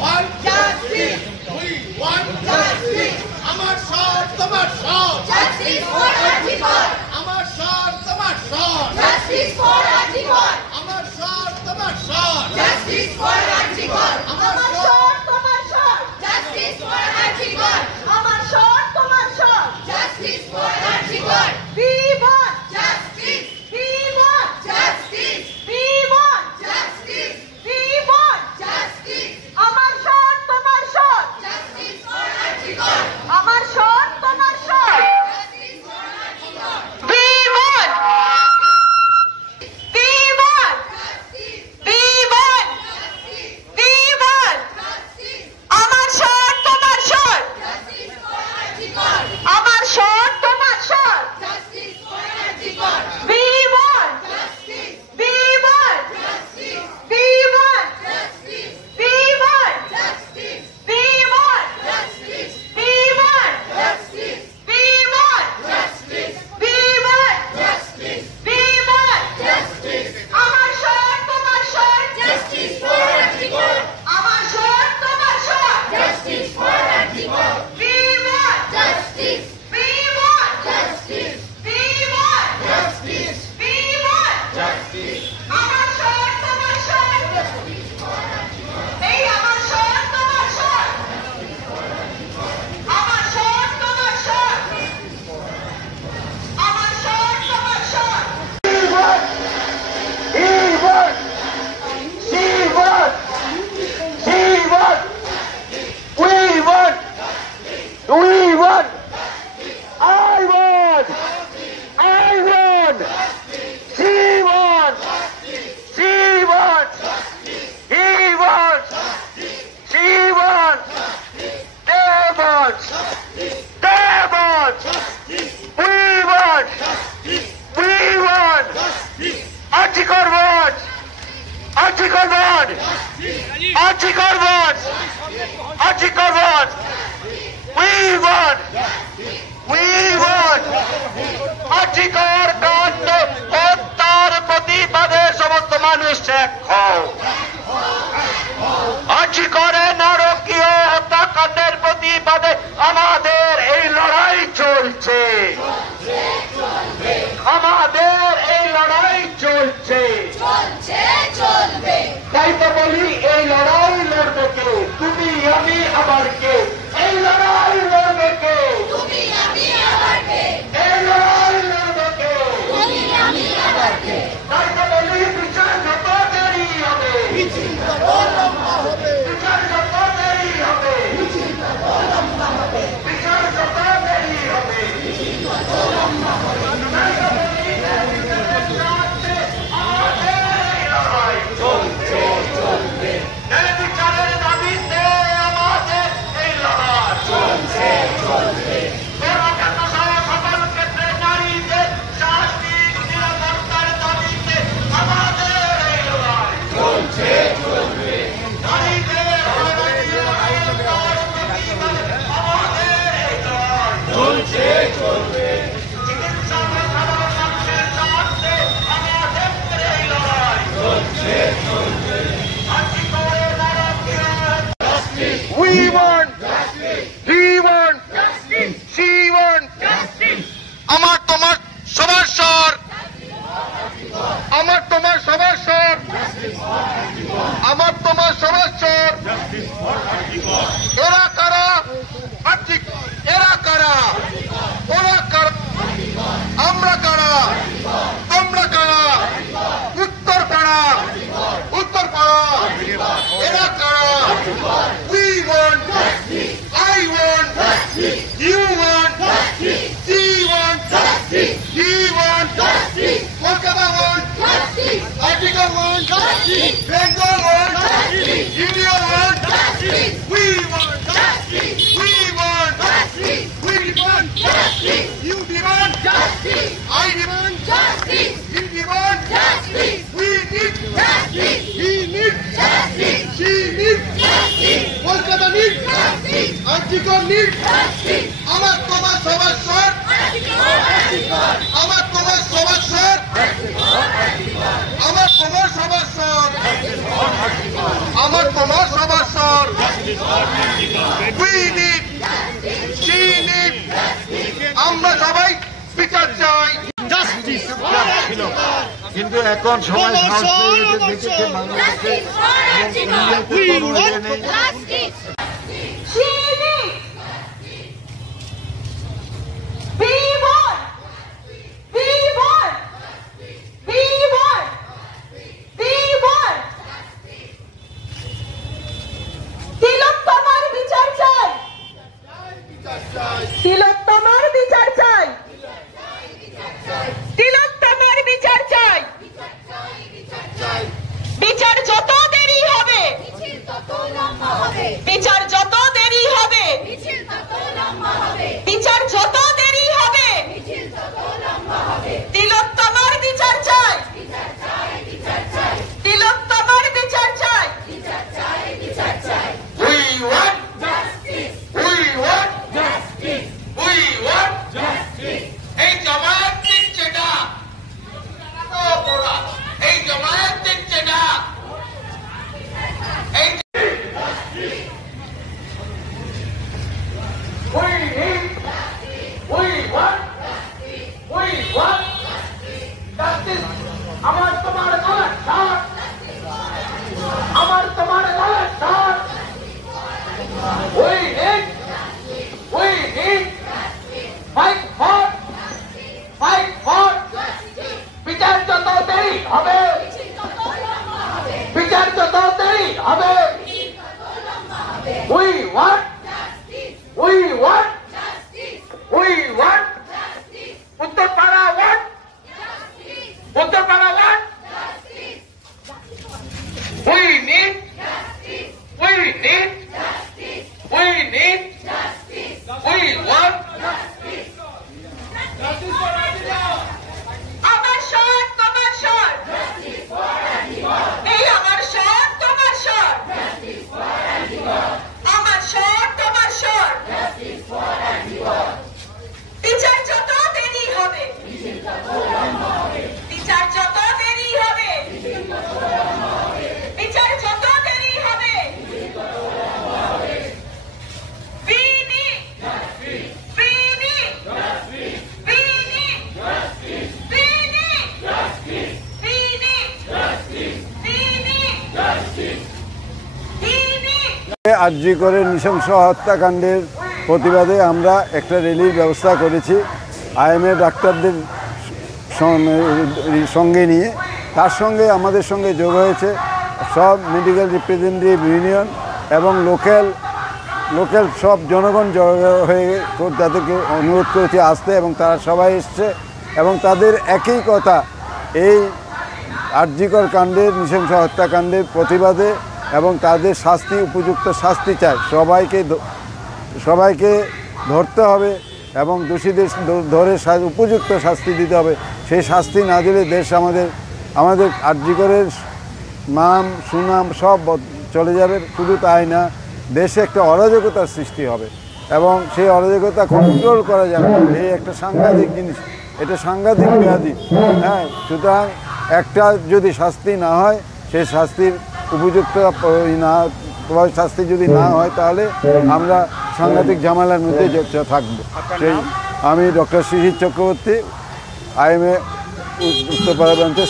want justice. We want justice. আমার সর তোমার সর Justice for Article. আমার সর তোমার সর Justice for Article. আমার সর তোমার সর Justice for Article. আমার সর তোমার সর Justice for Article. আমার সর তোমার সর Justice for Article. We want justice. We want justice. We want justice. We want justice. আমার সর তোমার সর Justice for Article. আমার সর তোমার সর Justice for Article. We want. We want. We want. We want. আমার সর তোমার সর Justice for Article. আমার সর তোমার সর Justice for Article. We want. We want. We want. We want. We want. We want. We want. We want. We want. আমার সর তোমার সর Justice for Article. আমার সর তোমার সর Justice for Article. We want justice. We want justice. We want justice. We want justice. আমার সর তোমার সর Justice for Article. এই আমার সর তোমার সর আমার সর তোমার সর আমার সর তোমার সর He won! She won! She won! We won! We won! I won! I won! She won! She won! He won! She won! They won! They won! We won! We won! Article 1! Article 1! Article 1! Article 1! We won! We won! Article কাণ্ড ও তার প্রতিবাদে সমস্ত মানুষ এক হও। আর্টিকলের নারকীয় হত্যাকাণ্ডের প্রতিবাদে আমাদের এই লড়াই চলছে। আমাদের এই লড়াই চলছে। চলবে তাই তো বলি এই লড়াই লড়বে কে? তুমি আমি আবার কে? এই লড়াই লড়বে কে? তুমি আমি আবার কে এই লড়াই লড়বে কে? তুমি আমি আবার কে তাই তো বলি বিচার যত দেরি হবে, বিচার যত দেরি হবে, বিচার যত দেরি হবে, তাই তো বলি এই বিচারের স্বার্থে আমাদের এই লড়াই চলছে। এই বিচারের দাবিতে আমাদের এই লড়াই চলছে। কর্মক্ষেত্র সহ সকল ক্ষেত্রে নারীদের সামাজিক নিরাপত্তার দাবিতে আমাদের এই লড়াই চলছে। নারীদের হয়রানি ও হত্যার প্রতিবাদে আমাদের এই লড়াই চলছে। চিকিৎসা ও সাধারণ মানুষের স্বার্থে আমাদের এই লড়াই চলছে। আর্টিকলের নারকীয় We want justice. He want justice. She want justice. আমার তোমার সবার স্বর, আমার তোমার সবার স্বর, আমার তোমার সবার স্বর। এরা কারা? এরা কারা? ওরা কারা? আমরা কারা? তোমরা কারা? উত্তর পাড়া, উত্তর পাড়া। এরা কারা? We want justice. I want justice. You want justice. She want justice. He want justice. Kolkata want justice. Article want justice. Bengal want justice. India want justice. We want justice. We want justice. We demand justice. You demand justice. I demand justice. You demand justice. We need justice. He needs justice. She needs justice. Kolkata needs justice. Article needs justice. আমার তোমার সবার স্বর, আমার তোমার সবার স্বর, আমার তোমার সবার স্বর, আমার তোমার সবার স্বর। এখন সবাই সাহস পেয়ে দেখেছে বাংলাদেশে এবং ইন্ডিয়াতে কোনো নেই। তিলোত্তমার বিচার চাই, তিলোত্তমার বিচার চাই। বিচার যত দেরি হবে, বিচার যত দেরি হবে, বিচার যত দেরি হবে, তিলোত্তমার বিচার চাই, তিলোত্তমার বিচার চাই। We want justice. We want justice. We want justice. এই জামায়াত দিচ্ছে না, এই জামায়াত দিচ্ছে না। এই আমার তোমার গলার স্বাদ, আমার তোমার গলার স্বাদ। We need fight for বিচার যত দেরি হবে, বিচার যত দেরি হবে। We want Uttarpara want, Uttarpara want. We need we want আমার শট তোমার শট, এই আমার শট তোমার শট, আমার শট তোমার শট। বিচার যত দেরি হবে, বিচার যত দেরি হবে, বিচার যত দেরি হবে। We need আরজি করে নৃশংস হত্যাকাণ্ডের প্রতিবাদে আমরা একটা র্যালির ব্যবস্থা করেছি আইএমএ ডাক্তারদের সঙ্গে নিয়ে। তার সঙ্গে আমাদের সঙ্গে যোগ হয়েছে সব মেডিকেল রিপ্রেজেন্টেটিভ ইউনিয়ন এবং লোকাল সব জনগণ হয়ে তাদেরকে অনুরোধ করেছে আসতে, এবং তারা সবাই এসছে এবং তাদের একই কথা, এই আরজিকর কাণ্ডের নৃশংস হত্যাকাণ্ডের প্রতিবাদে এবং তাদের শাস্তি, উপযুক্ত শাস্তি চায়। সবাইকে ধরতে হবে এবং দোষীদের ধরে উপযুক্ত শাস্তি দিতে হবে। সেই শাস্তি না দিলে দেশ আমাদের আরজিকরের নাম সুনাম সব চলে যাবে। শুধু তাই না, দেশে একটা অরাজকতার সৃষ্টি হবে এবং সেই অরাজকতা কন্ট্রোল করা যাবে। এই একটা সাংঘাতিক জিনিস, এটা সাংঘাতিক ব্যাধি। হ্যাঁ, সুতরাং একটা যদি শাস্তি না হয়, সেই শাস্তির উপযুক্ত শাস্তি যদি না হয়, তাহলে আমরা সাংঘাতিক ঝামেলার মধ্যে থাকবো। সেই আমি ডক্টর শিশির চক্রবর্তী, আইএমএ উত্তরপাড়া ব্রাঞ্চের